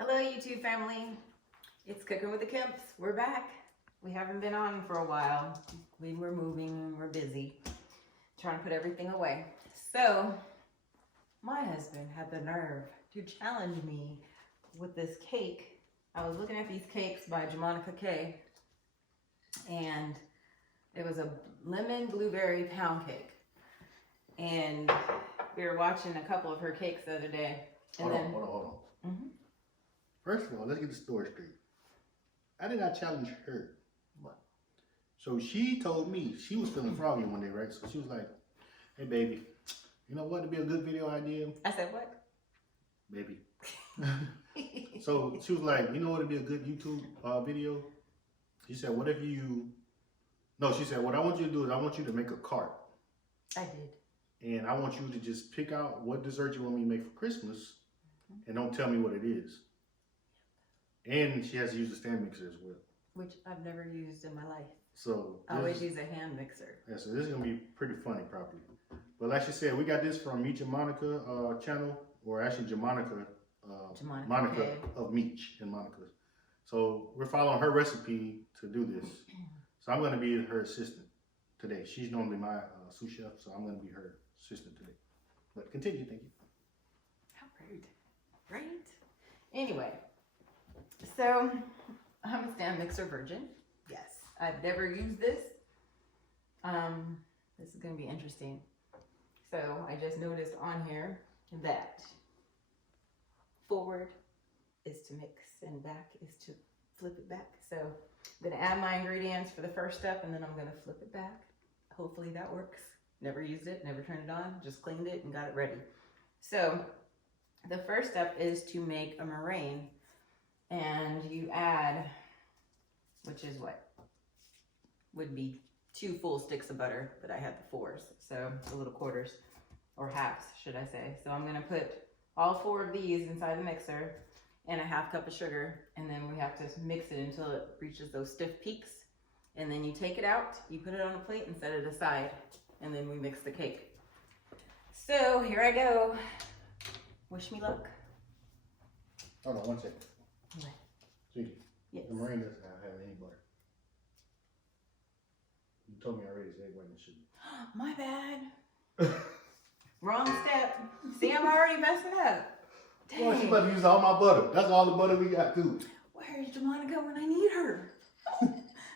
Hello YouTube family, it's Cooking with the Kemps. We're back. We haven't been on for a while. We were moving, we're busy, trying to put everything away. So, my husband had the nerve to challenge me with this cake. I was looking at these cakes by Jamonica K, and it was a lemon blueberry pound cake. And we were watching a couple of her cakes the other day. And Hold on. Mm-hmm. First of all, let's get the story straight. I did not challenge her. What? So she told me she was feeling froggy one day, right? So she was like, "Hey, baby, you know what would be a good video idea?" I said, "What?" Baby. So she was like, "You know what would be a good YouTube video?" She said, "What if you?" No, she said, "What I want you to do is I want you to make a cart." I did. And I want you to just pick out what dessert you want me to make for Christmas, and don't tell me what it is. And she has to use the stand mixer as well. Which I've never used in my life. So I always use a hand mixer. Yeah, so this is gonna be pretty funny, probably. But like she said, we got this from Meech and Monica channel, or actually Jamonica, Monica okay. of Meech and Monica. So we're following her recipe to do this. So I'm gonna be her assistant today. She's normally my sous chef, so I'm gonna be her assistant today. But continue, thank you. How rude, right? Anyway, so I'm a stand mixer virgin. Yes, I've never used this. This is gonna be interesting. So I just noticed on here that forward is to mix and back is to flip it back. So I'm gonna add my ingredients for the first step and then I'm gonna flip it back. Hopefully that works. Never used it, never turned it on, just cleaned it and got it ready. So the first step is to make a meringue, and you add, which is what would be 2 full sticks of butter, but I had the 4s, so the little quarters, or halves, should I say. So I'm gonna put all 4 of these inside the mixer and a 1/2 cup of sugar, and then we have to mix it until it reaches those stiff peaks. And then you take it out, you put it on a plate and set it aside, and then we mix the cake. So here I go. Wish me luck. Hold on 1 second. Okay. Sweetie, Yes. the meringue doesn't have any butter. You told me already it's egg white and sugar. My bad. Wrong step. See, I'm already messing up. Dang. Well, she about to use all my butter. That's all the butter we got, too. Where's Jamonica when I need her?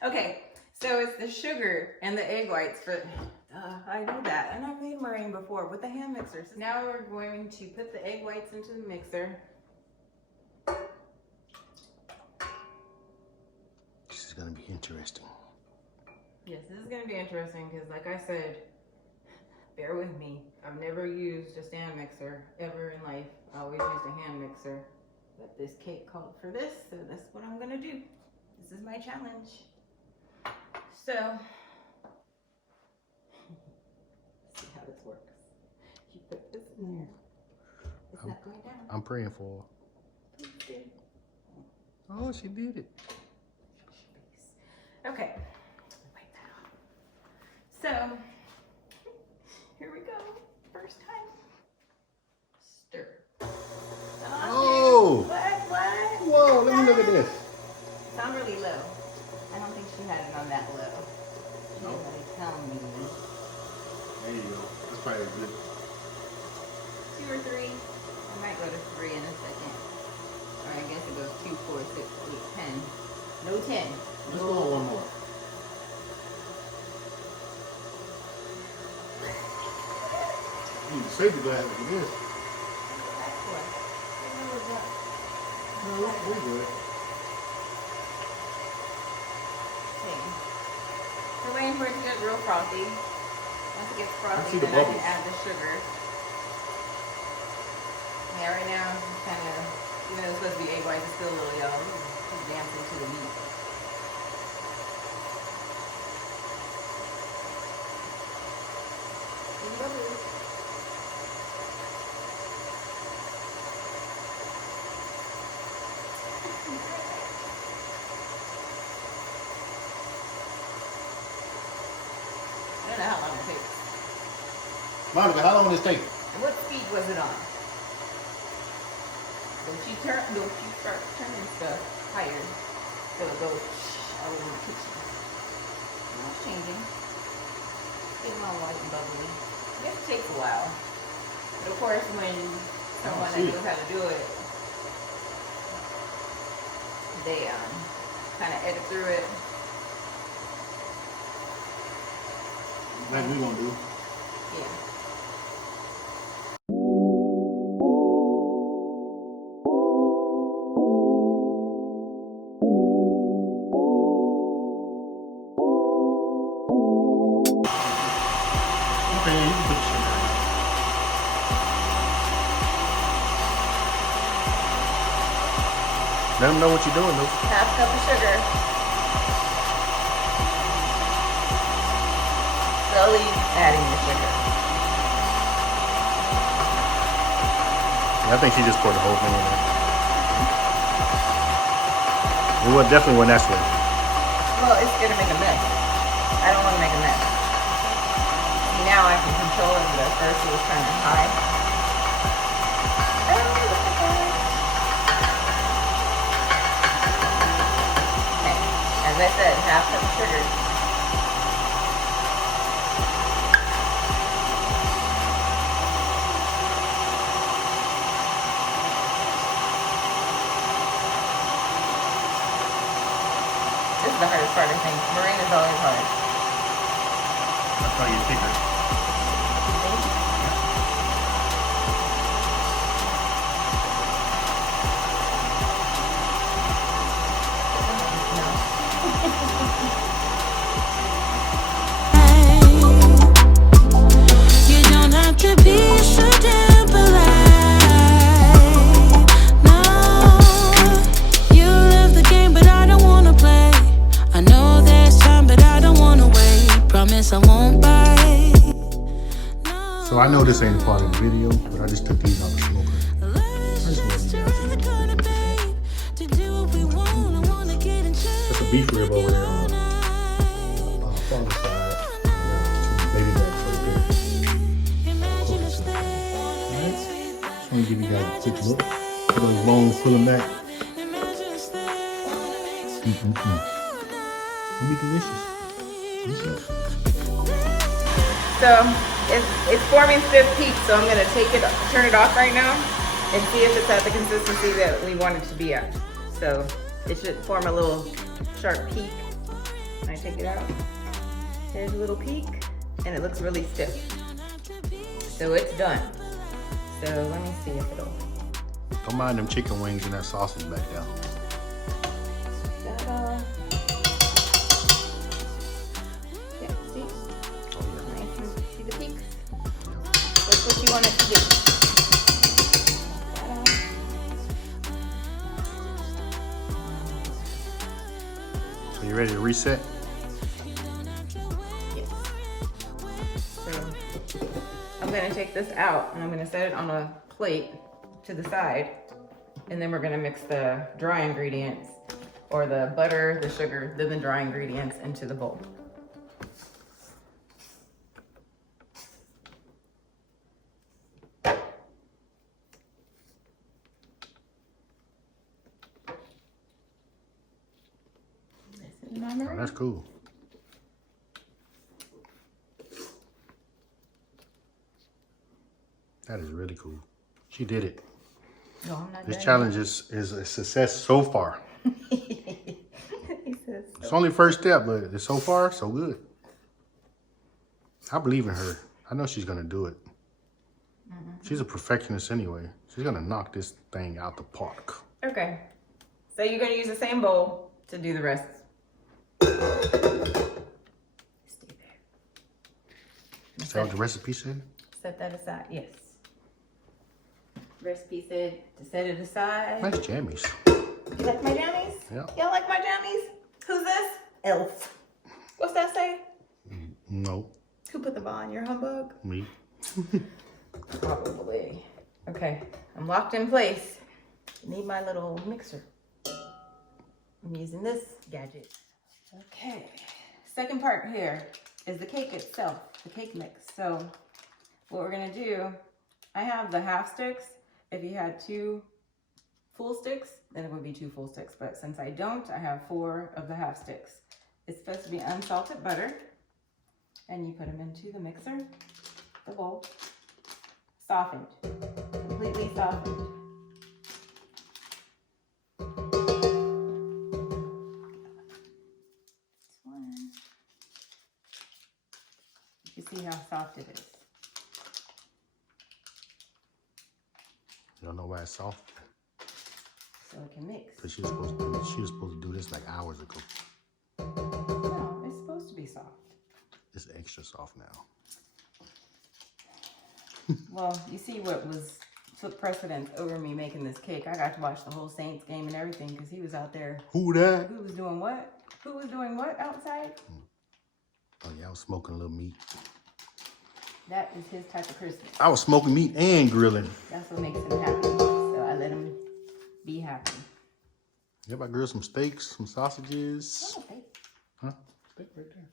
Okay, so it's the sugar and the egg whites for, I know that. And I've made meringue before with the hand mixer. So now we're going to put the egg whites into the mixer. This is gonna be interesting. Yes, this is gonna be interesting because like I said, bear with me. I've never used a stand mixer ever in life. I always used a hand mixer. But this cake called for this, so that's what I'm gonna do. This is my challenge. So, see how this works. You put this in there. It's not going down. I'm praying for her. Oh, she did it. Okay, wipe that off. So, here we go. First time. Stir. Oh! What? Whoa, let me look at this. Sound really low. I don't think she had it on that low. She Nope. didn't really tell me. There you go. That's probably good. 2 or 3. I might go to 3 in a second. Or I guess it goes 2, 4, 6, 8, 10. No 10. Let's go on one more. You need to save the glass for this. No, we're good. Okay. We're waiting for it to get real frothy. Once it gets I frothy, see the then I can bubbles. add the sugar. Yeah, right now, it's kind of, even though it's supposed to be egg white, it's still a little yellow. It's dancing to the meat. I don't know how long it takes. Monica, how long will this take? And what speed was it on? Don't you start turning stuff higher. So it goes all over the kitchen. Now it's changing. Getting all white and bubbly. It takes a while. But of course, when someone that knows how to do it, they kind of edit through it. Like we gonna do. Yeah. Okay, you can put the sugar in. Let them know what you're doing, though. Half cup of sugar. Slowly adding the sugar. I think she just poured the whole thing in there. It definitely wasn't that sweet. Well, it's gonna make a mess. I don't want to make a mess. See, now I can control it, but at first it was kind of high. Oh, look at that. Okay, as I said, half cup of sugar. This is the hardest part, I think. Meringue is always hard. That's how you pick her. You don't have to be so damn polite. No, you love the game, but I don't wanna play. I know there's time, but I don't wanna wait. Promise I won't bite. No, So I know this ain't part of the video, but I just took these out of the smoker. That's a beef rib over there on father's side. Baby back for the good. Alright, just want to give you guys a quick look. Those bones pulling back. It'll be delicious. So it's forming stiff peak, so I'm gonna turn it off right now and see if it's at the consistency that we want it to be at. So it should form a little sharp peak. When I take it out, there's a little peak and it looks really stiff. So it's done. So let me see if it'll. Don't mind them chicken wings and that sausage back there. Ta-da. Yeah, see? Oh yeah. Nice and see the peaks? That's what you want it to do. Ta-da. So you ready to reset? Yes. So I'm gonna take this out and I'm gonna set it on a plate to the side, and then we're gonna mix the dry ingredients, or the butter, the sugar, then the dry ingredients into the bowl. Oh, that's cool. That is really cool. She did it. No, I'm not This done challenge is a success so far. yet. He says so. It's only first step, but it's so far, so good. I believe in her. I know she's gonna do it. She's a perfectionist anyway. She's gonna knock this thing out the park. Okay. So you're gonna use the same bowl to do the rest. Stay there. Is that what the recipe said? Set that aside. Yes. Recipe said to set it aside. Nice jammies. You like my jammies? Yeah. Y'all like my jammies? Who's this? Elf. What's that say? No, Who put them on? Your humbug? me. Probably. Okay, I'm locked in place. Need my little mixer. I'm using this gadget. Okay, second part here is the cake itself, the cake mix. So what we're gonna do, I have the half sticks. If you had 2 full sticks, then it would be 2 full sticks. But since I don't, I have 4 of the half sticks. It's supposed to be unsalted butter. And you put them into the mixer, the bowl, softened, completely softened. This one. You can see how soft it is. You don't know why it's soft? So it can mix. Because she was supposed to do this like hours ago. No, it's supposed to be soft. It's extra soft now. Well, you see what took precedence over me making this cake. I got to watch the whole Saints game and everything because he was out there. Who that? Who was doing what? Who was doing what outside? Oh yeah, I was smoking a little meat. That is his type of Christmas. I was smoking meat and grilling. That's what makes him happy. So I let him be happy. Yep, I grilled some steaks, some sausages. Oh, steak. Huh? Steak right there.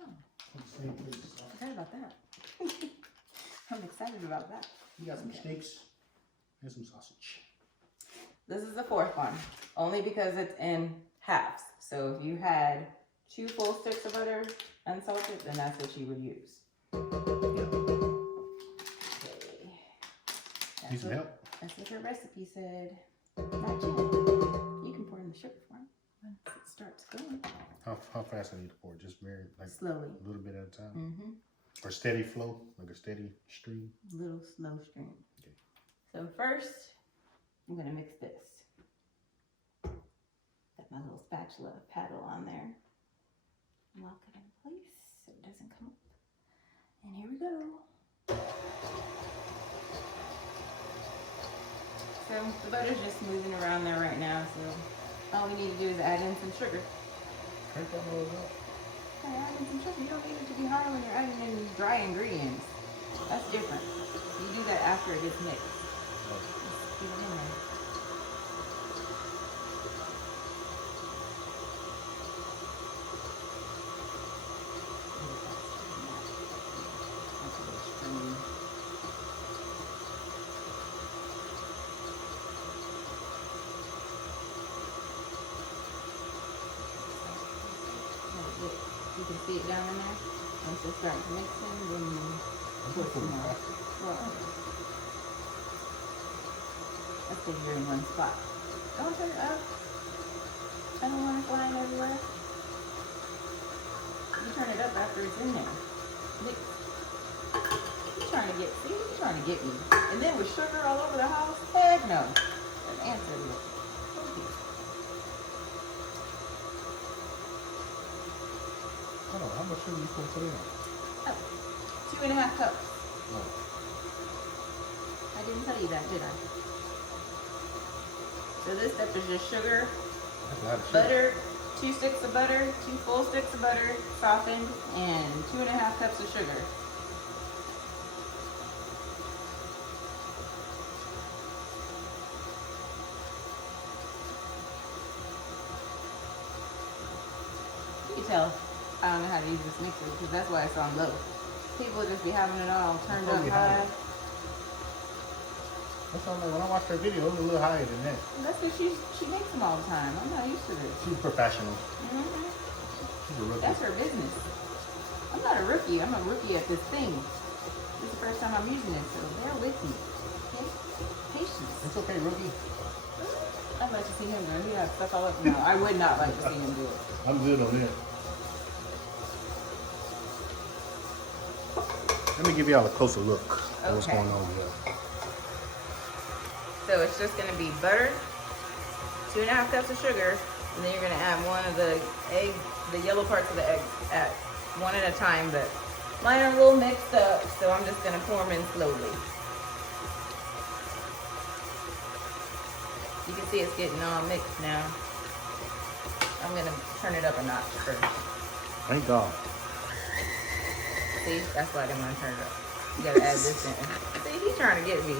Oh, I forgot about that. I'm excited about that. You got some steaks and some sausage. This is the 4th one, only because it's in halves. So if you had 2 full sticks of butter unsalted, then that's what you would use. Yep. Okay. Need some help? That's what your recipe said. Not yet. You can pour in the sugar for it once it starts going. How fast I need to pour? Just very like Slowly. a little bit at a time? Mm-hmm. Or steady flow, like a steady stream? Little slow stream. Okay. So first, I'm gonna mix this. Got my little spatula paddle on there. Lock it in place so it doesn't come up. And here we go. So the butter's just moving around there right now, so all we need to do is add in some sugar. Crank that nose up. Okay, add in some sugar. You don't need it to be hard when you're adding in dry ingredients. That's different. You do that after it gets mixed. Just get it in there. You can see it down in there. Once it starts mixing, then you put some more. Well, that's because you're in one spot. Don't turn it up. I don't want it flying everywhere. You turn it up after it's in there. He's trying to get, see, he's trying to get me. And then with sugar all over the house, heck no. An answer to it. Hold on, how much sugar you supposed to put in? 2.5 cups. Oh. I didn't tell you that, did I? So this step is just sugar, That's a lot of sugar. butter, 2 sticks of butter, 2 full sticks of butter, softened, and 2.5 cups of sugar. You can tell I don't know how to use this mixer because that's why it's on low. People just be having it all turned up high. That's all right. When I watched her video, it was a little higher than that. That's because she makes them all the time. I'm not used to this. She's professional. Mm-hmm. She's a rookie. That's her business. I'm not a rookie. I'm a rookie at this thing. This is the first time I'm using it, so bear with me. Okay? Patience. It's okay, rookie. I'd like to see him do it. He has stuff all up. No, I would not like to see him do it. I'm good on that. Let me give y'all a closer look at what's Okay. going on here. So it's just going to be butter, 2.5 cups of sugar, and then you're going to add one of the egg, the yellow parts of the egg at one at a time. But mine are a little mixed up, so I'm just going to pour them in slowly. You can see it's getting all mixed now. I'm going to turn it up a notch first. Thank God. See, that's why I didn't want to turn it up. You gotta add this in. See, he's trying to get me. I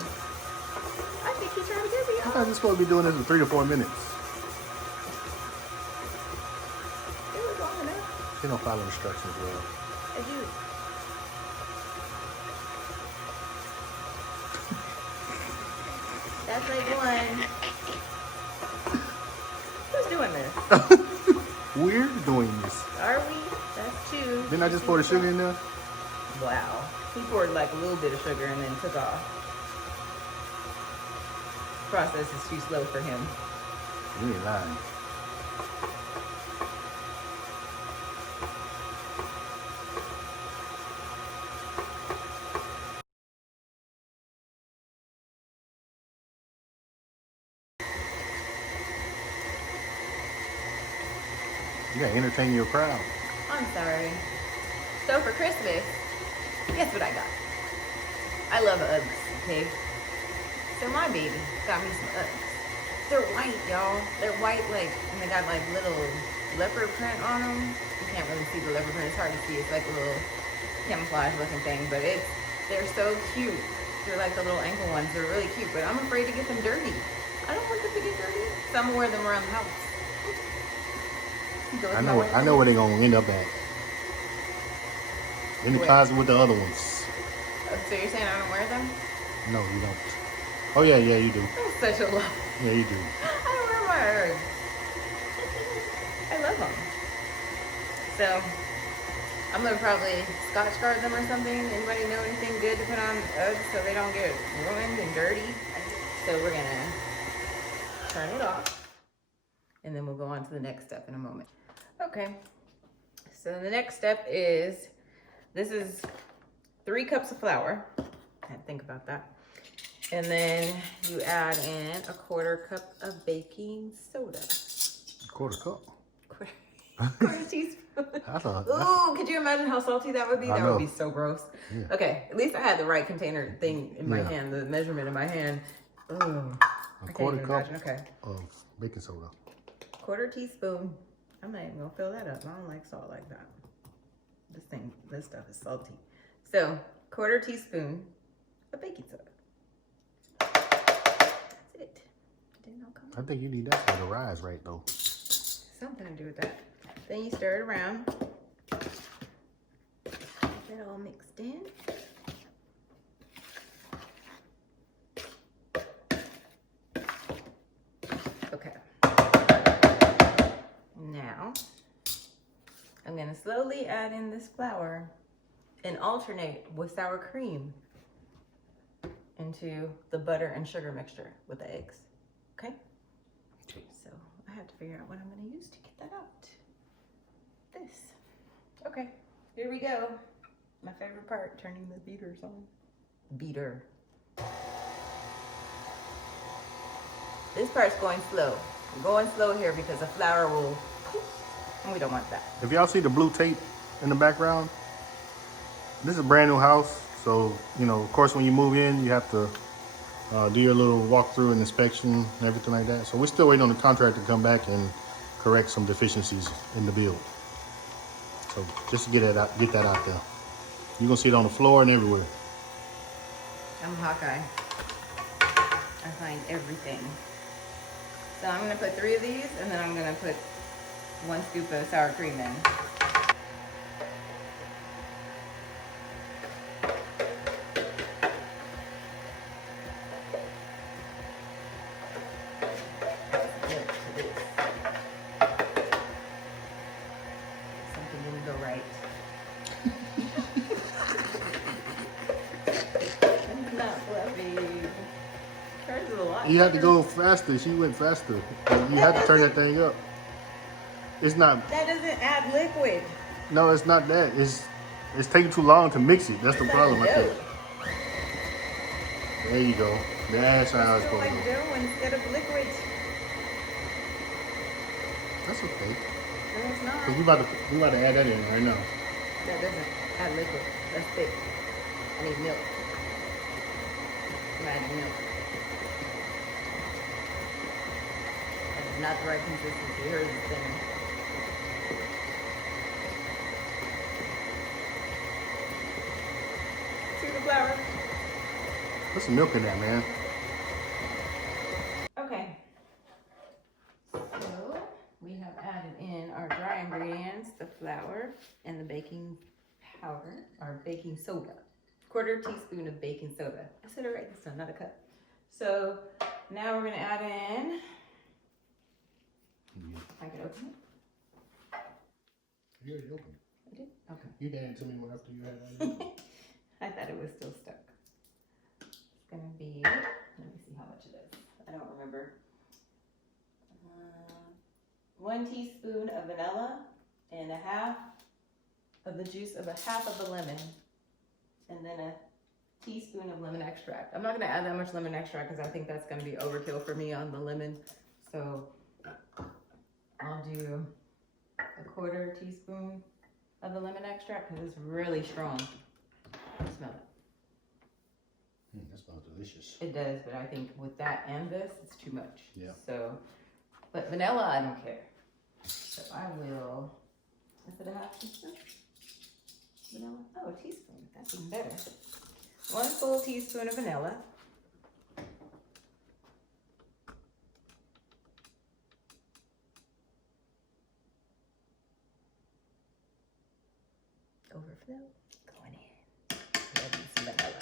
think he's trying to get me. I thought you're supposed to be doing this in 3 to 4 minutes. It was long enough. You don't follow instructions well. I do. That's like one. Who's doing this? We're doing this. Are we? That's two. Didn't I just pour the sugar in there? Wow. He poured like a little bit of sugar and then took off. Process is too slow for him. You ain't lying. You gotta entertain your crowd. I'm sorry. So for Christmas, guess what I got? I love Uggs, okay? So my baby got me some Uggs. They're white, y'all. They're white, like, and they got like little leopard print on them. You can't really see the leopard print. It's hard to see. It's like a little camouflage looking thing, but they're so cute. They're like the little ankle ones. They're really cute, but I'm afraid to get them dirty. I don't want them to get dirty. So I'm gonna wear them around the house. I know where they're gonna end up at. In the Where? closet with the other ones. So you're saying I don't wear them? No, you don't. Oh yeah, you do. I'm such a love. Yeah, you do. I don't wear my Uggs. I love them. So I'm gonna probably Scotch guard them or something. Anybody know anything good to put on Uggs so they don't get ruined and dirty? So we're gonna turn it off, and then we'll go on to the next step in a moment. Okay. So the next step is, this is 3 cups of flour. I had to think about that. And then you add in a 1/4 cup of baking soda. 1/4 cup. Quarter teaspoon. Ooh, could you imagine how salty that would be? That would be so gross. Yeah. Okay, at least I had the right container thing in my hand, the measurement in my hand. Ooh, A 1/4 cup Okay, of baking soda. 1/4 teaspoon. I'm not even gonna fill that up. I don't like salt like that. This stuff is salty. So 1/4 teaspoon of baking soda. That's it. It did not come I think you need that for the rise right though. something to do with that. Then you stir it around. Get that all mixed in. Okay. Now, I'm gonna slowly add in this flour and alternate with sour cream into the butter and sugar mixture with the eggs. Okay? So I have to figure out what I'm gonna use to get that out. This. Okay, here we go. My favorite part, turning the beaters on. Beater. This part's going slow. I'm going slow here because the flour will, and we don't want that. If y'all see the blue tape in the background, this is a brand new house. So, you know, of course, when you move in, you have to do your little walkthrough and inspection and everything like that. So we're still waiting on the contractor to come back and correct some deficiencies in the build. So just to get that out there. You're gonna see it on the floor and everywhere. I'm Hawkeye. I find everything. So I'm gonna put 3 of these, and then I'm gonna put 1 scoop of sour cream in. Something didn't go right. It's not fluffy. Hers is a lot. You have to go faster. She went faster. You have to turn that thing up. It's not. That doesn't add liquid. No, it's not that. It's taking too long to mix it. That's the problem. I think. There you go. That's how it's Feel supposed to like go. dough instead of liquid. That's okay. No, it's not. Cause we about to add that in right now. That doesn't add liquid. That's thick. I need milk. I'm adding milk. That is not the right consistency. Hers is thinner. See the flour? Put some milk in that, man. Okay. So we have added in our dry ingredients, the flour and the baking powder, or baking soda. 1/4 teaspoon of baking soda. I said it right this time, not a cup. So Now we're gonna add in. I can open it. You already opened I did? Okay. it. You did it to me after you had it. I thought it was still stuck. It's gonna be, let me see how much it is. I don't remember. 1 teaspoon of vanilla and a half of the juice of a half of a lemon. And then a teaspoon of lemon extract. I'm not gonna add that much lemon extract because I think that's gonna be overkill for me on the lemon. So I'll do a 1/4 teaspoon of the lemon extract because it's really strong. Smell it. That smells delicious. It does, but I think with that and this, it's too much. Yeah. So, but vanilla, I don't care. So I will, is it a half teaspoon? Vanilla? Oh, a teaspoon. That's even better. 1 full teaspoon of vanilla. Overflow. Going in. Love me some vanilla.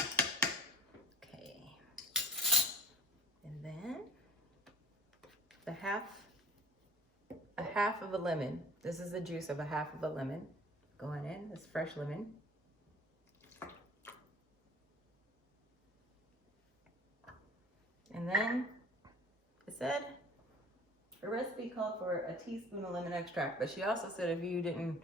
Okay. And then a half of a lemon. This is the juice of a half of a lemon. Going in, this fresh lemon. And then it said, the recipe called for a teaspoon of lemon extract, but she also said if you didn't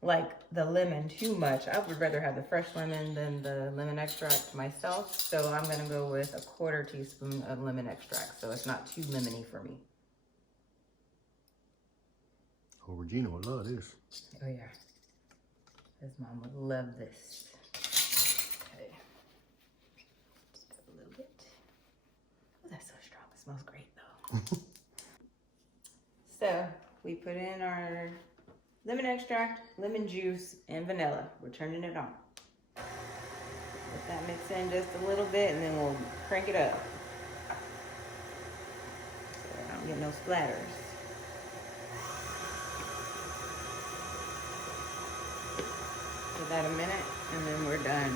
like the lemon too much, I would rather have the fresh lemon than the lemon extract myself. So I'm gonna go with a 1/4 teaspoon of lemon extract, so it's not too lemony for me. Oh, Regina would love this. Oh yeah, his mom would love this. Okay, just put a little bit. Oh, that's so strong. It smells great though. So we put in our lemon extract, lemon juice, and vanilla. We're turning it on. Let that mix in just a little bit, and then we'll crank it up. So I don't get no splatters. Give that a minute, and then we're done.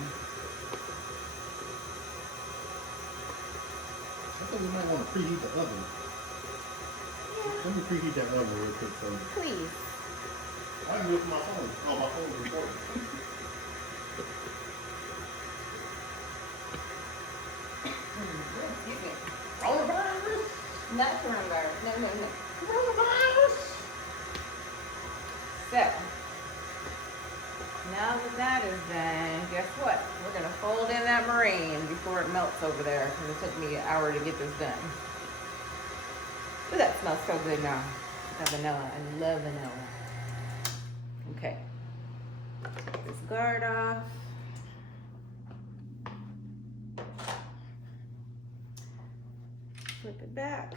I think we might want to preheat the oven. Let me preheat that oven real quick for you. Please. I can do it with my phone. Oh, my phone is recording. Coronavirus? Not coronavirus. No. Coronavirus? So, now that that is done, guess what? We're gonna fold in that meringue before it melts over there, because it took me an hour to get this done. Ooh, that smells so good now. That vanilla, I love vanilla. Okay, take this guard off. Flip it back.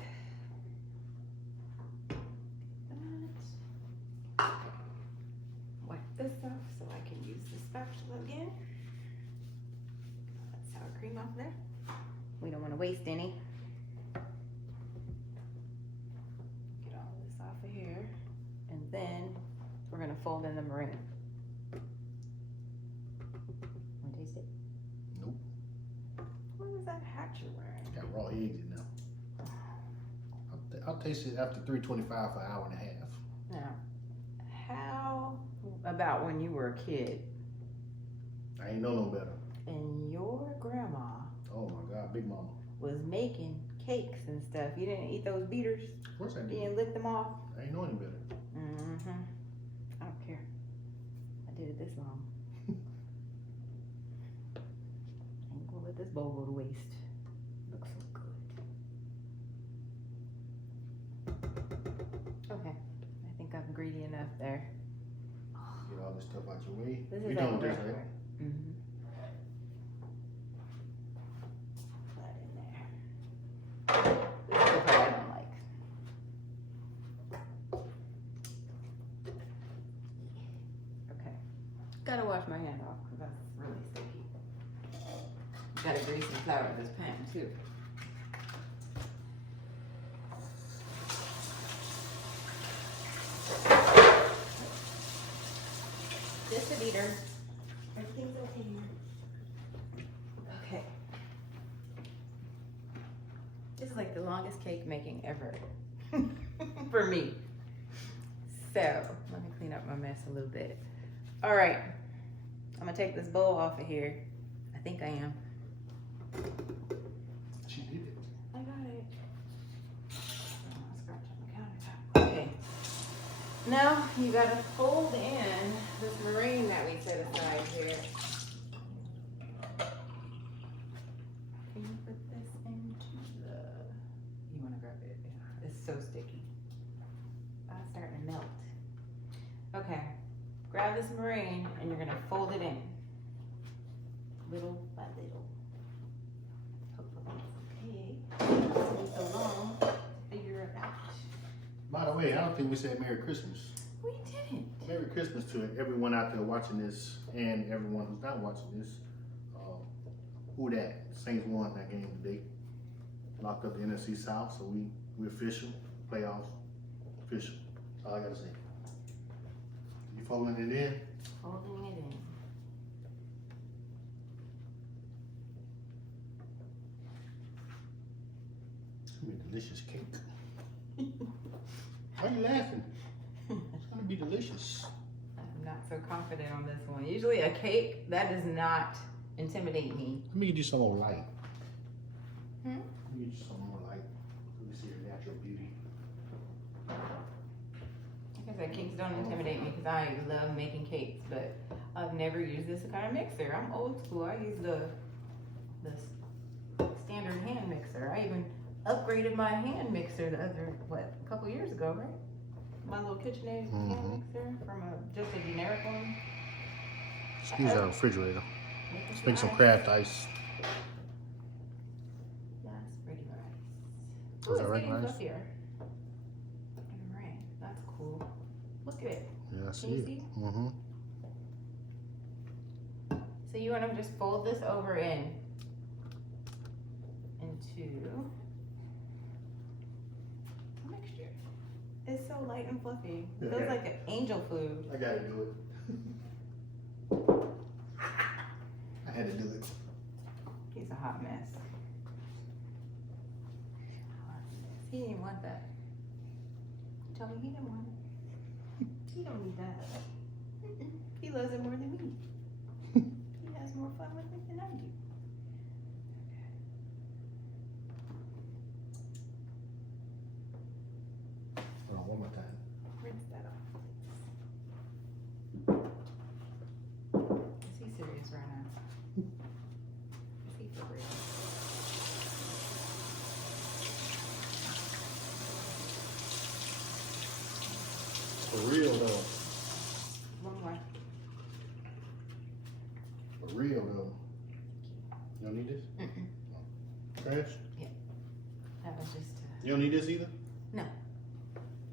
Wipe this off so I can use the spatula again. Let sour cream off there. We don't want to waste any. Get all this off of here. And then we're going to fold in the meringue. Want to taste it? Nope. What is that hat you're wearing? Got raw eggs in there. I'll taste it after 325 for an hour and a half. Now, how about when you were a kid I ain't know no better. and your grandma Oh my God, Big Mama. was making cakes and stuff? You didn't eat those beaters? Of course I You did. didn't lick them off? I ain't know any better. Mm-hmm. I don't care. I did it this long. Ain't gonna let this bowl go to waste. Looks so good. Okay, I think I'm greedy enough there. Get all this stuff out your way. This We is done all with this, right. right? Mm-hmm. That in there. This is the part I don't like. Okay. Gotta wash my hand off because that's really sticky. Gotta grease and flour this pan too. Just a beater. Everything's okay here. Okay. This is like the longest cake making ever for me. So let me clean up my mess a little bit. All right, I'm gonna take this bowl off of here. I think I am. She did it. I got it. Oh, scratch on the countertop. Okay. Now you gotta fold in this meringue that we set aside here. Can you put this into the? You wanna grab it? Yeah. It's so sticky. Oh, it's starting to melt. Okay. Grab this meringue and you're gonna fold it in, little by little. Hopefully it's okay. It doesn't take so long to figure it out. By the way, I don't think we said Merry Christmas. We didn't. Merry Christmas to everyone out there watching this and everyone who's not watching this. Who that? Saints won that game today. Locked up the NFC South, so we official. Playoffs official. That's all I gotta say. You folding it in? Folding it in. It's gonna be a delicious cake. Why are you laughing? It's gonna be delicious. I'm not so confident on this one. Usually a cake, that does not intimidate me. Let me get you some more light. Hmm? Let me get you some more light. Let me see your natural beauty. Like I said, cakes don't intimidate me because I love making cakes, but I've never used this kind of mixer. I'm old school. I use the standard hand mixer. I even upgraded my hand mixer a couple years ago, right? My little KitchenAid hand mixer from just a generic one. Let's use our refrigerator. Let's make some craft ice. That's pretty nice. Is that regular ice? Fluffier. And meringue. That's cool. Look at it. Yeah, I see Can you it. see? Mm-hmm. So you want to just fold this over into a mixture. It's so light and fluffy. It feels like an angel food. I gotta do it. I had to do it. He's a hot mess. He didn't want that. Tell me he didn't want it. He don't need that. He loves it more than me. He has more fun with it than I do. Hold on, one more time. Rinse that off. Is he serious right now? Is he for real? For real though. One more. For real though. You don't need this? Trash? That was just. You don't need this either? No.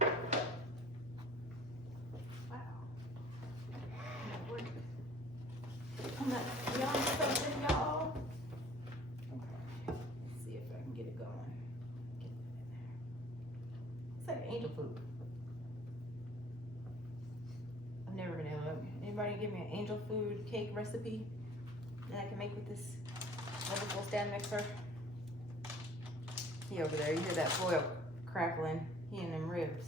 Wow. I'm not beyond something, y'all. Okay. Let's see if I can get it going. Get it in there. It's like angel food. I've never been able to. Anybody give me an angel food cake recipe that I can make with this wonderful stand mixer? He over there, you hear that foil crackling. He and them ribs.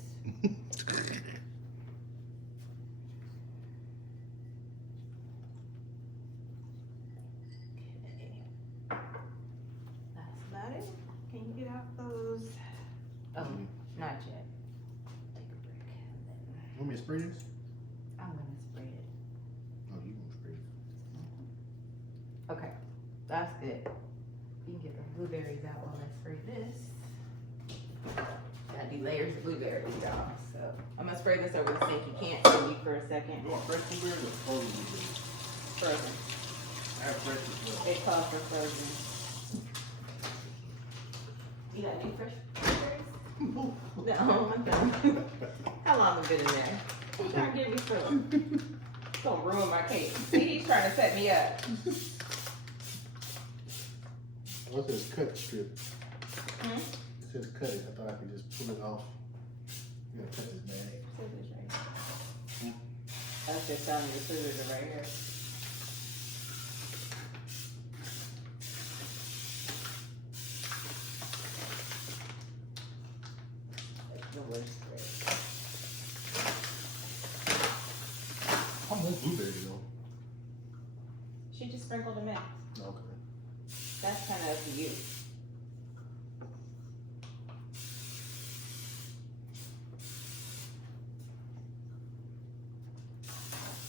That's about it. Can you get out those? Oh, not yet. Take a break. And then Want me to spray this? I'm gonna spray it. Oh, you gonna spray it? Okay, that's good. You can get the blueberries out while I spray this. Gotta do layers of blueberries, y'all. So I'm gonna spray this over the sink. You can't see for a second. You want fresh blueberries or frozen blueberries? Frozen. I have fresh as well. It calls for frozen. You got any fresh blueberries? No, I'm done. How long have I been in there? He's trying to get me through. It's gonna ruin my cake. See, he's trying to set me up. What's this cut strip? Hmm? It says cut it. I thought I could just pull it off. You gotta cut this bag. Scissors right here. I was just telling you the scissors are right here. worst spray. I want blueberry though. She just sprinkled them in. Okay. That's kind of up to you.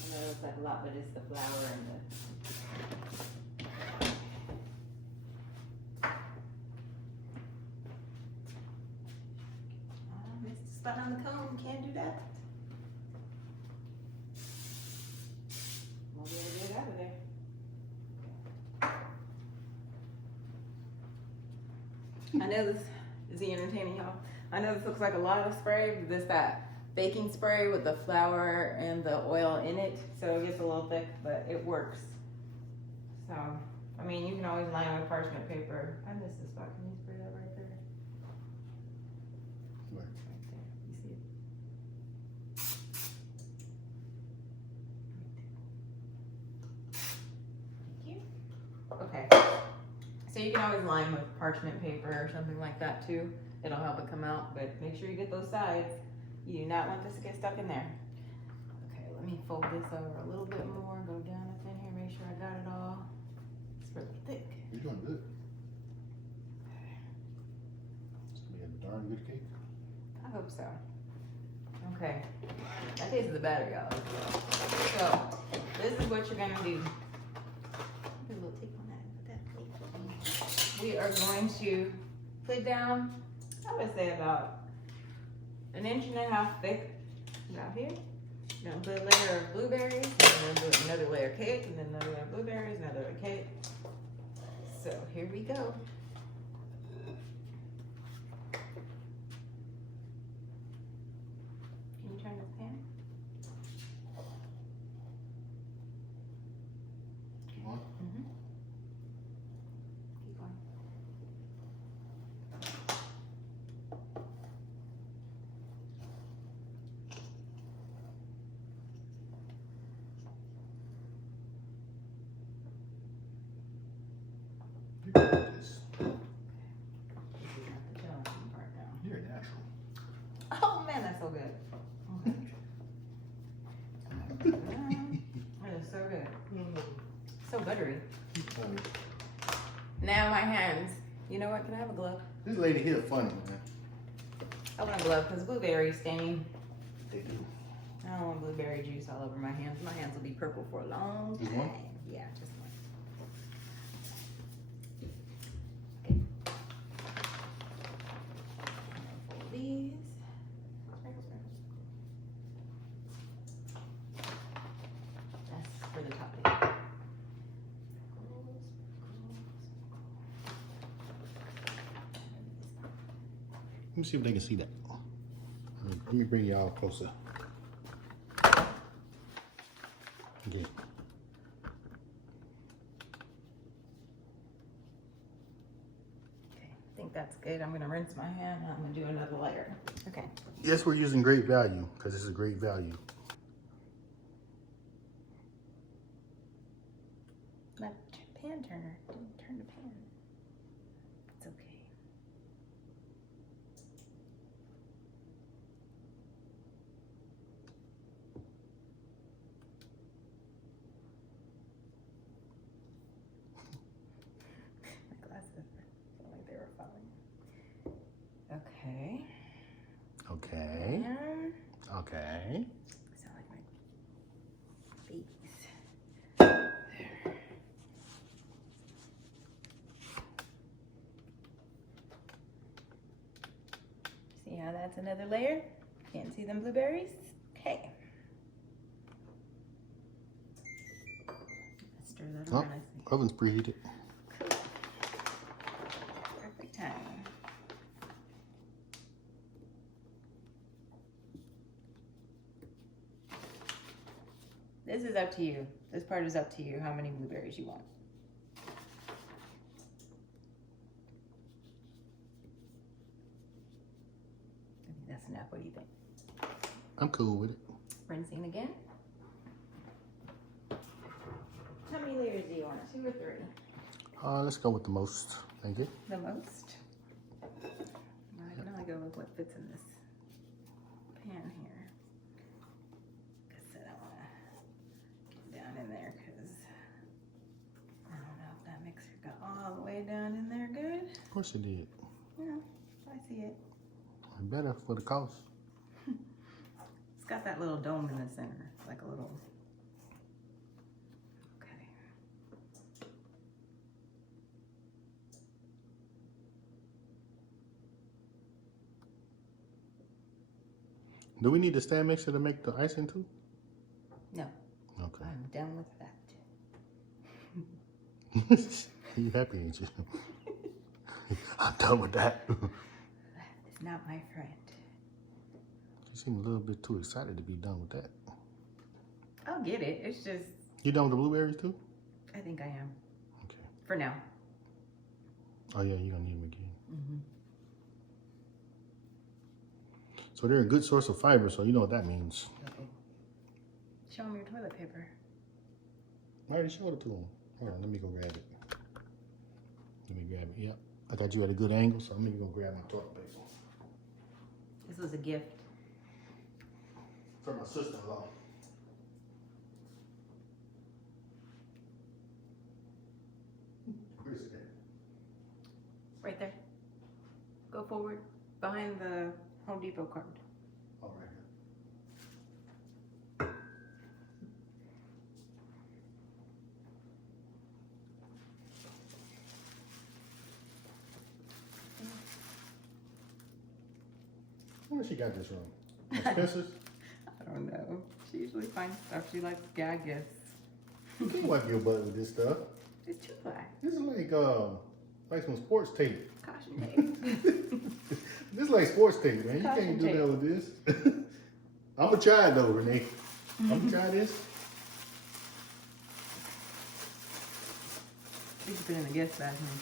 I know it looks like a lot, but it's the flour and the. Missed the spot on the cone. Can't do that. We'll be able to get it out of there. I know this is he entertaining y'all. I know this looks like a lot of spray, but this that baking spray with the flour and the oil in it, so it gets a little thick, but it works. So, I mean, you can always line it with parchment paper. I missed this spot. Can you spray that right there? Where? Right there. You see it? Thank you. Okay. So you can always line with parchment paper or something like that too. It'll help it come out, but make sure you get those sides. You do not want this to get stuck in there. Okay, let me fold this over a little bit more, go down up in here, make sure I got it all. It's really thick. You're doing good. It's gonna be a darn good cake. I hope so. Okay, that tastes the better, y'all. So, this is what you're gonna do. Put a little tape on that. Put that tape. We are going to put down, I would say about 1.5 inches thick about here. You're gonna put a layer of blueberries, and then do another layer of cake, and then another layer of blueberries, another layer of cake. So here we go. Can you turn this pan? Come on. Mm-hmm. Keep going. You can do this. This is not the challenging part now. You're natural. Oh man, that's so good. That is so good. So buttery. Now my hands. You know what? Can I have a glove? This lady here funny, man. I want a glove because blueberry stain. They do. I don't want blueberry juice all over my hands. My hands will be purple for a long Just time. one? Yeah, just one. Okay. Fold these. That's for the topping. Let me see if they can see that. Let me bring y'all closer. Okay. Okay, I think that's good. I'm gonna rinse my hand and I'm gonna do another layer. Okay. Yes, we're using great value because this is great value. My pan turner didn't turn the pan. It's okay. My glasses feel like they were falling. Okay. Okay. And Okay. sound like my babies. There. See how that's another layer? Can't see them blueberries? Okay. Let's stir that Oh, around. I see. oven's preheated. Cool. Perfect time. This is up to you. This part is up to you, how many blueberries you want. I think that's enough. What do you think? I'm cool with it. Rinsing again. How many layers do you want? 2 or 3? Let's go with the most. Thank you. The most? I can only go with what fits in this course it did. Yeah, I see it. Better for the cost. It's got that little dome in the center, like a little. Okay. Do we need the stand mixer to make the icing too? No, Okay. I'm done with that. You happy, ain't you? I'm done with that. That is not my friend. You seem a little bit too excited to be done with that. I'll get it. It's just, You done with the blueberries too? I think I am. Okay. For now. Oh yeah, you're gonna need them again. Mm-hmm. So they're a good source of fiber, so you know what that means. Okay. Show them your toilet paper. I already showed it to them. Hold on, let me go grab it. Let me grab it. Yep. I got you at a good angle, so I'm gonna go grab my toilet paper. This was a gift. For my sister-in-law. Where's it at? Right there. Go forward. Behind the Home Depot card. Oh, right here. Where she got this from? Spencer's? I don't know. She usually finds stuff she likes gag gifts. You can't wipe your butt with this stuff. It's 2-ply. This is like some sports tape. Caution tape. This is like sports tape, man. You Caution can't do tape. that with this. I'm gonna try it though, Renee. I'm gonna try this. You can put it in the guest bathroom.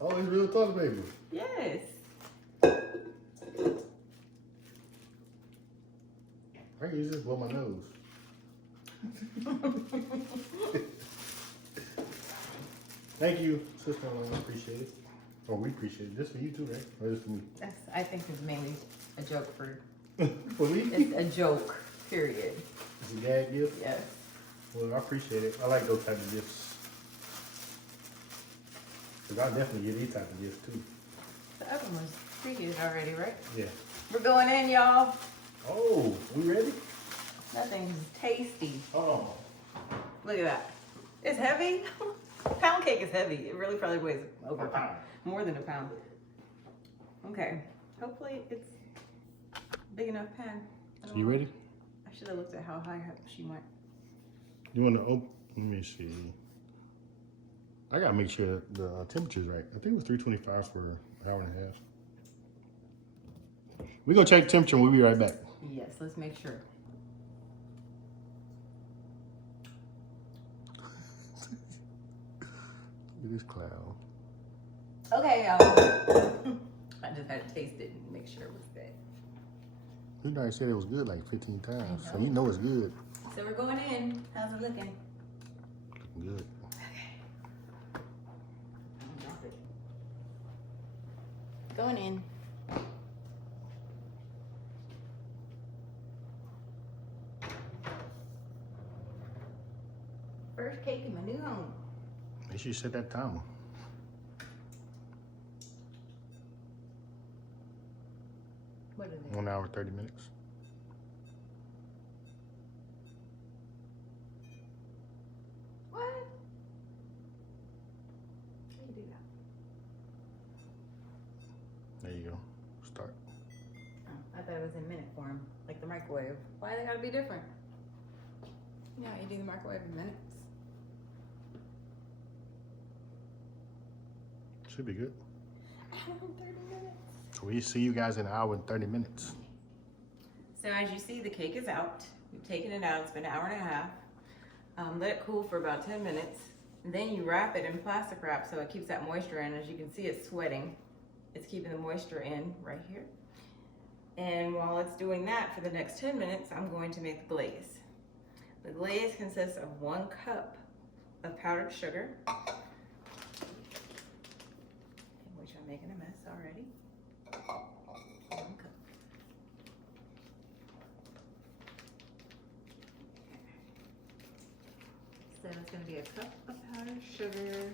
Oh, it's real toilet paper. Yes. I can use this to blow my nose. Thank you, sister-in-law. I appreciate it. Oh, we appreciate it. This for you too, right? Or just for me? That's, I think, is mainly a joke for. For me? It's a joke. Period. It's a gag gift? Yes. Well, I appreciate it. I like those type of gifts. Because I definitely get these type of gifts too. The other one's preheated already, right? Yeah. We're going in, y'all. Oh, we ready? Nothing's tasty. Oh. Look at that. It's heavy. Pound cake is heavy. It really probably weighs over a pound. More than a pound. Okay. Hopefully it's big enough pan. So you ready? I should have looked at how high she went. You want to open? Let me see. I gotta make sure the temperature's right. I think it was 325 for an hour and a half. We're gonna check the temperature and we'll be right back. Yes, let's make sure. Look at this cloud. Okay, y'all. I just had to taste it and make sure it was good. You know, I said it was good like 15 times, I so know. you know it's good. So we're going in. How's it looking? Good. Okay. Don't drop it. Going in. First cake in my new home. Make sure you set that timer. What is it? 1 hour, 30 minutes. What? How do you do that? There you go. Start. Oh, I thought it was in minute form, like the microwave. Why they gotta be different? Yeah, you do the microwave in minutes. Should be good. Hour and 30 minutes. So we see you guys in an hour and 30 minutes. So as you see, the cake is out. We've taken it out. It's been an hour and a half. Let it cool for about 10 minutes. And then you wrap it in plastic wrap so it keeps that moisture in. As you can see, it's sweating. It's keeping the moisture in right here. And while it's doing that for the next 10 minutes, I'm going to make the glaze. The glaze consists of 1 cup of powdered sugar, which I'm making a mess already. 1 cup. So it's going to be a cup of powdered sugar,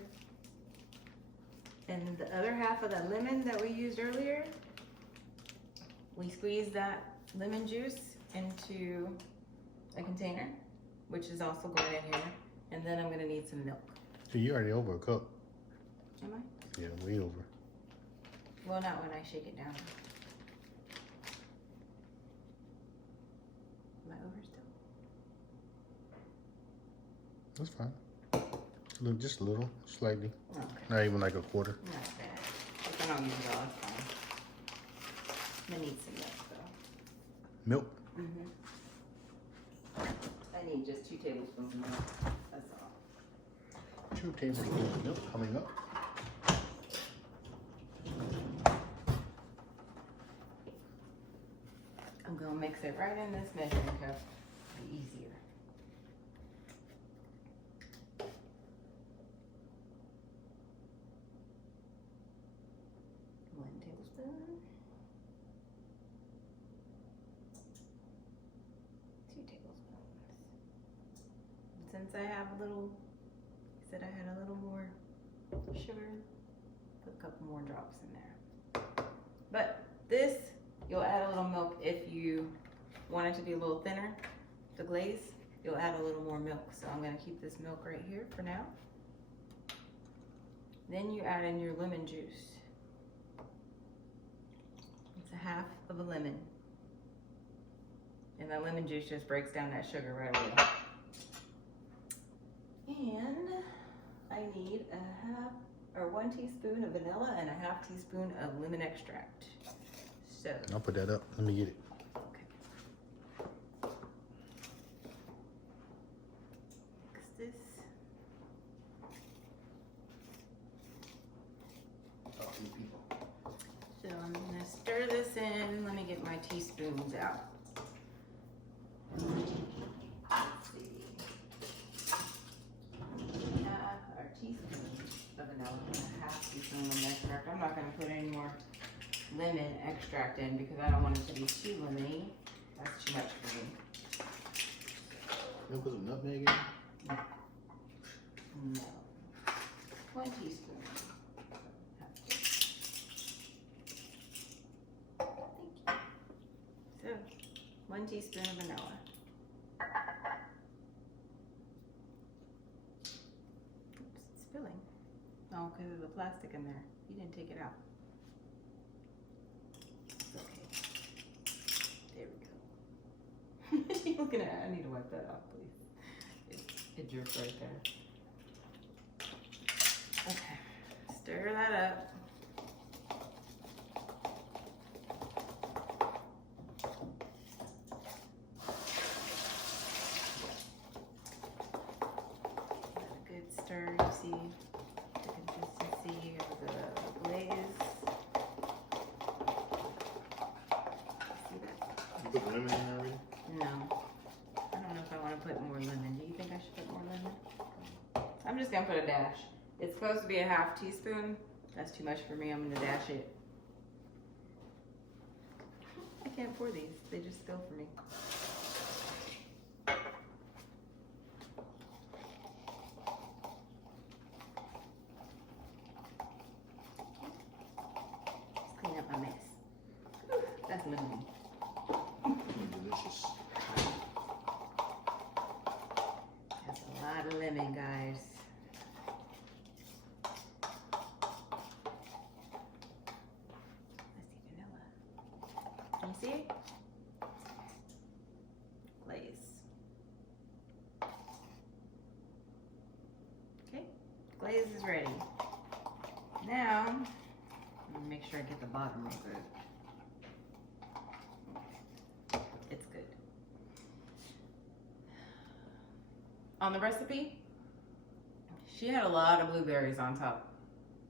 And the other half of that lemon that we used earlier, we squeezed that lemon juice into a container, which is also going in here. And then I'm gonna need some milk. So you already over a cup. Am I? Yeah, way over. Well, not when I shake it down. Am I over still? That's fine. Look, just a little, slightly. Okay. Not even like a quarter. Not bad. If I don't use it all, it's fine. I'm gonna need some milk though. Milk. I need just 2 tablespoons of milk. That's all. 2 tablespoons of milk coming up. I'm gonna mix it right in this measuring cup. Be easier. One tablespoon. 2 tablespoons. Since I have a little, said I had a little more sugar, put a couple more drops in there. But this, you'll add a little milk if you want it to be a little thinner, the glaze. You'll add a little more milk. So I'm gonna keep this milk right here for now. Then you add in your lemon juice. It's a half of a lemon. And that lemon juice just breaks down that sugar right away. And I need a 1 teaspoon of vanilla and a 1/2 teaspoon of lemon extract. So I'll put that up. Let me get it. okay. Mix this. So I'm gonna stir this in. Let me get my teaspoons out. Let's see. We have our teaspoon of vanilla and a 1/2 teaspoon of lemon extract. I'm not gonna put any more lemon extract in because I don't want it to be too lemony. That's too much for me. You put some nutmeg in? No. 1 teaspoon. Thank you. So, 1 teaspoon of vanilla. Oops, it's spilling. Oh, because there's a plastic in there. You didn't take it out. It's okay. There we go. What are you looking at? I need to wipe that off, please. It dripped right there. Okay, stir that up. A good stir, you see the consistency of the glaze. See that? You put the lemon in there already? No. I don't know if I want to put more lemon. Do you think I should put more lemon? I'm just going to put a dash. It's supposed to be a 1/2 teaspoon. That's too much for me. I'm going to dash it. I can't pour these. They just spill for me. Let's clean up my mess. Whew, that's lemon. Delicious. That's a lot of lemon, guys. Let's see vanilla. Can you see it? Glaze. Okay, glaze is ready. Now, let me make sure I get the bottom real good. It's good. On the recipe, she had a lot of blueberries on top.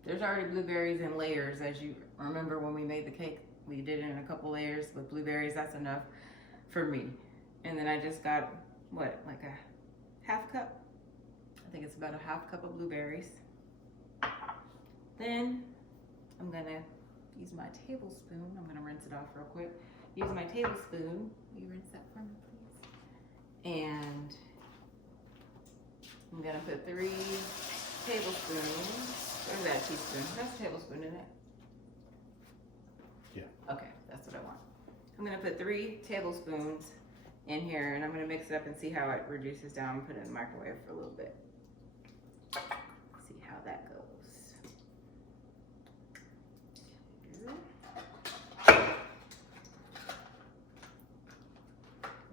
There's already blueberries in layers, as you remember when we made the cake. We did it in a couple layers with blueberries. That's enough for me. And then I just got, what, like a 1/2 cup? I think it's about a 1/2 cup of blueberries. Then I'm gonna use my tablespoon. I'm gonna rinse it off real quick. Use my tablespoon. Will you rinse that for me, please? And I'm gonna put 3 tablespoons Where's that teaspoon? That's a tablespoon, isn't it? Yeah. Okay, that's what I want. I'm gonna put 3 tablespoons in here, and I'm gonna mix it up and see how it reduces down and put it in the microwave for a little bit. See how that goes.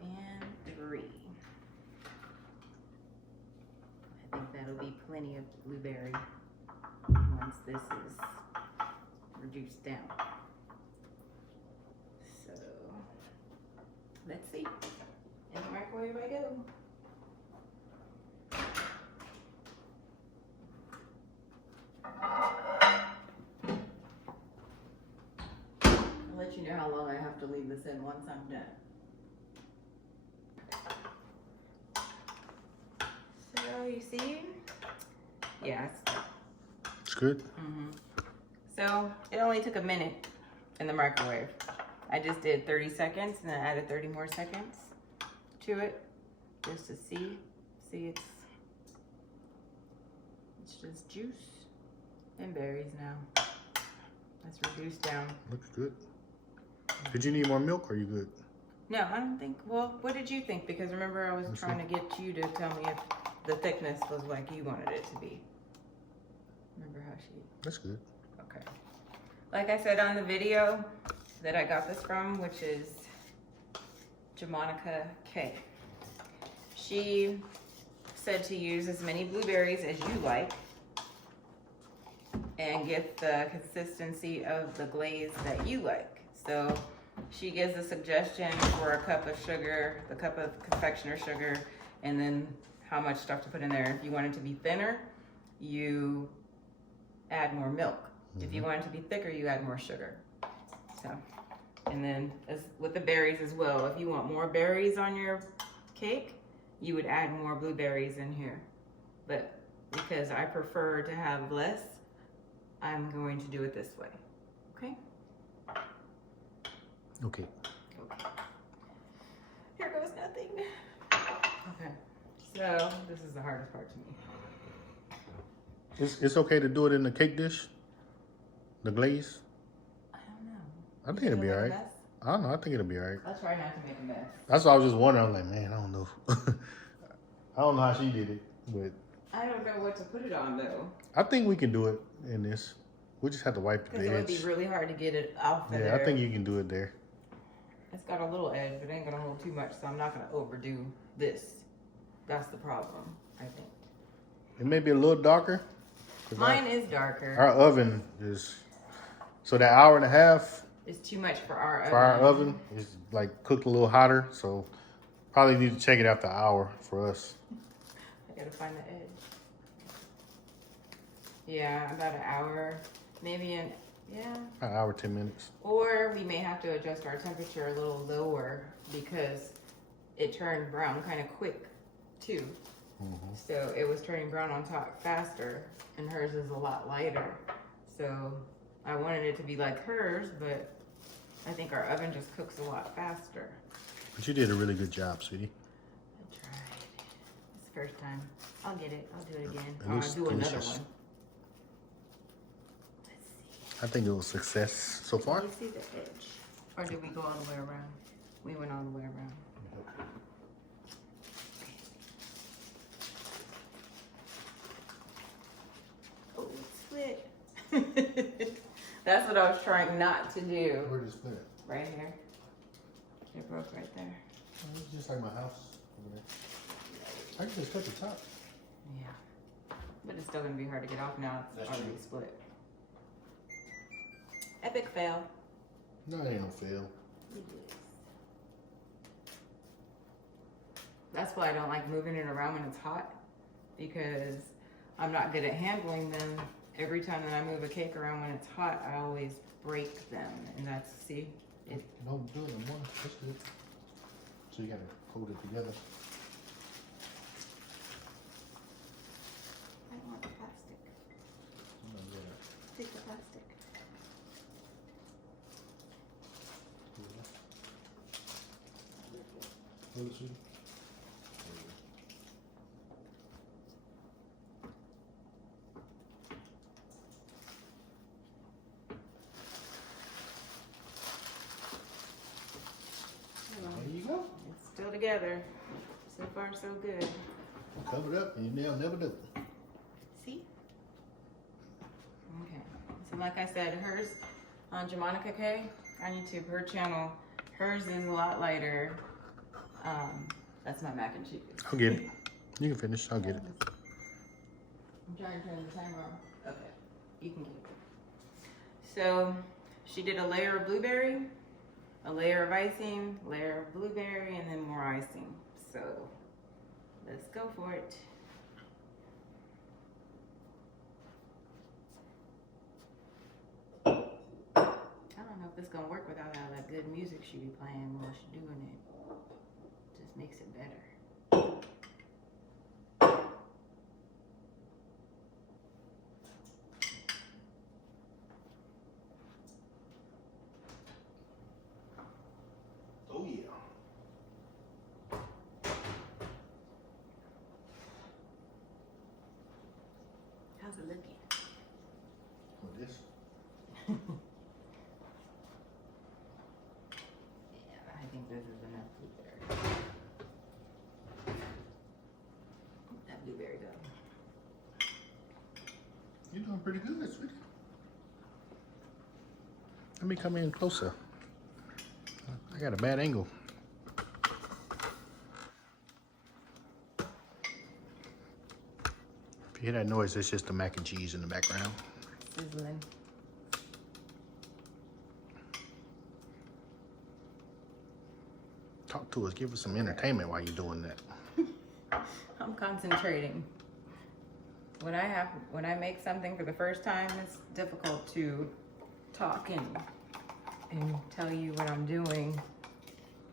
And 3. I think that'll be plenty of blueberry once this is reduced down. So, let's see. In the microwave I go. I'll let you know how long I have to leave this in once I'm done. So, you see? Yeah, It's good. So it only took a minute in the microwave. I just did 30 seconds and then added 30 more seconds to it just to see. See, it's just juice and berries now. That's reduced down. Looks good. Did you need more milk or are you good? No, I don't think, well, what did you think? Because remember I was trying to get you to tell me if the thickness was like you wanted it to be. Remember how she... That's good. Okay. Like I said on the video that I got this from, which is Jamonica K. She said to use as many blueberries as you like and get the consistency of the glaze that you like. So she gives a suggestion for a cup of sugar, the cup of confectioner sugar, and then how much stuff to put in there. If you want it to be thinner, you add more milk. If you want it to be thicker, you add more sugar. So, and then as with the berries as well, if you want more berries on your cake, you would add more blueberries in here. But because I prefer to have less, I'm going to do it this way. Okay? Okay. Okay. Here goes nothing. Okay. So this is the hardest part to me. It's okay to do it in the cake dish? The glaze? I don't know. I think it'll be Make a alright. mess? I don't know. I think it'll be alright. I'll try not to make a mess. That's why I was just wondering. I was like, man, I don't know. I don't know how she did it, but I don't know what to put it on though. I think we can do it in this. We just have to wipe Because the it would edge. be really hard to get it off of Yeah, there. I think you can do it there. It's got a little edge, but it ain't gonna hold too much, so I'm not gonna overdo this. That's the problem, I think. It may be a little darker. 'Cause Mine is darker. Our oven is, so that hour and a half It's too much for our oven. for our oven is like cooked a little hotter. So probably need to check it after an hour for us. I gotta find the edge. Yeah, about an hour, maybe an An hour, 10 minutes. Or we may have to adjust our temperature a little lower because it turned brown kind of quick too. So it was turning brown on top faster, and hers is a lot lighter. So I wanted it to be like hers, but I think our oven just cooks a lot faster. But you did a really good job, sweetie. I tried. It's the first time. I'll get it. I'll do it again. It Or I'll looks do another delicious. one. Let's see. I think it was a success so far. Can you see the edge? Or did we go all the way around? We went all the way around. Oh, it split. That's what I was trying not to do. Where did it split? Right here. It broke right there. It's just like my house over there. I can just cut the top. Yeah. But it's still gonna be hard to get off now. It's That's already true. split. Epic fail. No, it ain't no fail. It is. That's why I don't like moving it around when it's hot, because I'm not good at handling them. Every time that I move a cake around when it's hot, I always break them, and that's, see, it. No, do it in one. That's good. So you gotta hold it together. I don't want the plastic. No, you gotta Take the plastic. hold it, sweetie. together. So far, so good. Cover it up and you never do. See? Okay. So like I said, hers on Jamonica K on YouTube, her channel, hers is a lot lighter. That's my mac and cheese. I'll get it. You can finish. I'll get it. I'm trying to turn the timer on. Okay, you can get it. So she did a layer of blueberry, a layer of icing, layer of blueberry, and then more icing. So let's go for it. I don't know if it's gonna work without all that good music she be playing while she doing it. Just makes it better. Oh yeah. How's it looking? With this. Yeah, I think this is enough blueberry. That blueberry go. You're doing pretty good, sweetie. Let me come in closer. I got a bad angle. If you hear that noise, it's just the mac and cheese in the background. Sizzling. Talk to us. Give us some entertainment while you're doing that. I'm concentrating. When I make something for the first time, it's difficult to talk and tell you what I'm doing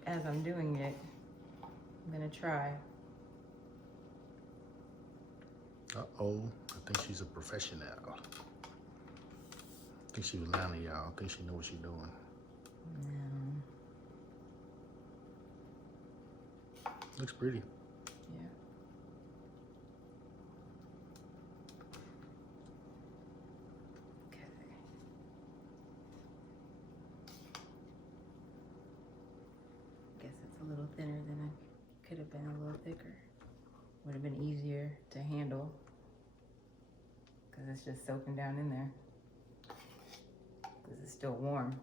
as I'm doing it. I'm gonna try. Uh-oh. I think she's a professional. I think she was lying to y'all. I think she knows what she's doing. No. Looks pretty. Yeah. Okay. Guess it's a little thinner than it could have been, a little thicker. Would have been easier to handle because it's just soaking down in there. Because it's still warm.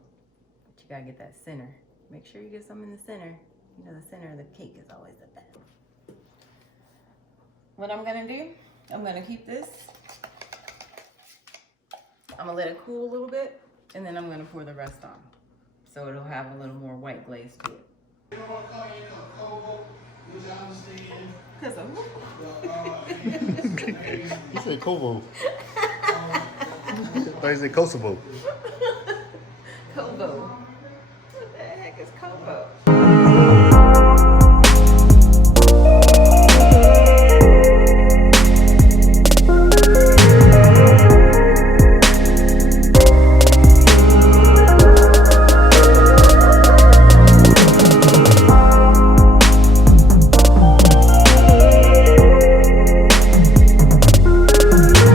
But you gotta get that center. Make sure you get some in the center. You know, the center of the cake is always the best. What I'm gonna do, I'm gonna keep this. I'm gonna let it cool a little bit, and then I'm gonna pour the rest on. So it'll have a little more white glaze to it. Cause I'm You said Kovo. I said Kosovo. Kovo. What the heck is Kovo?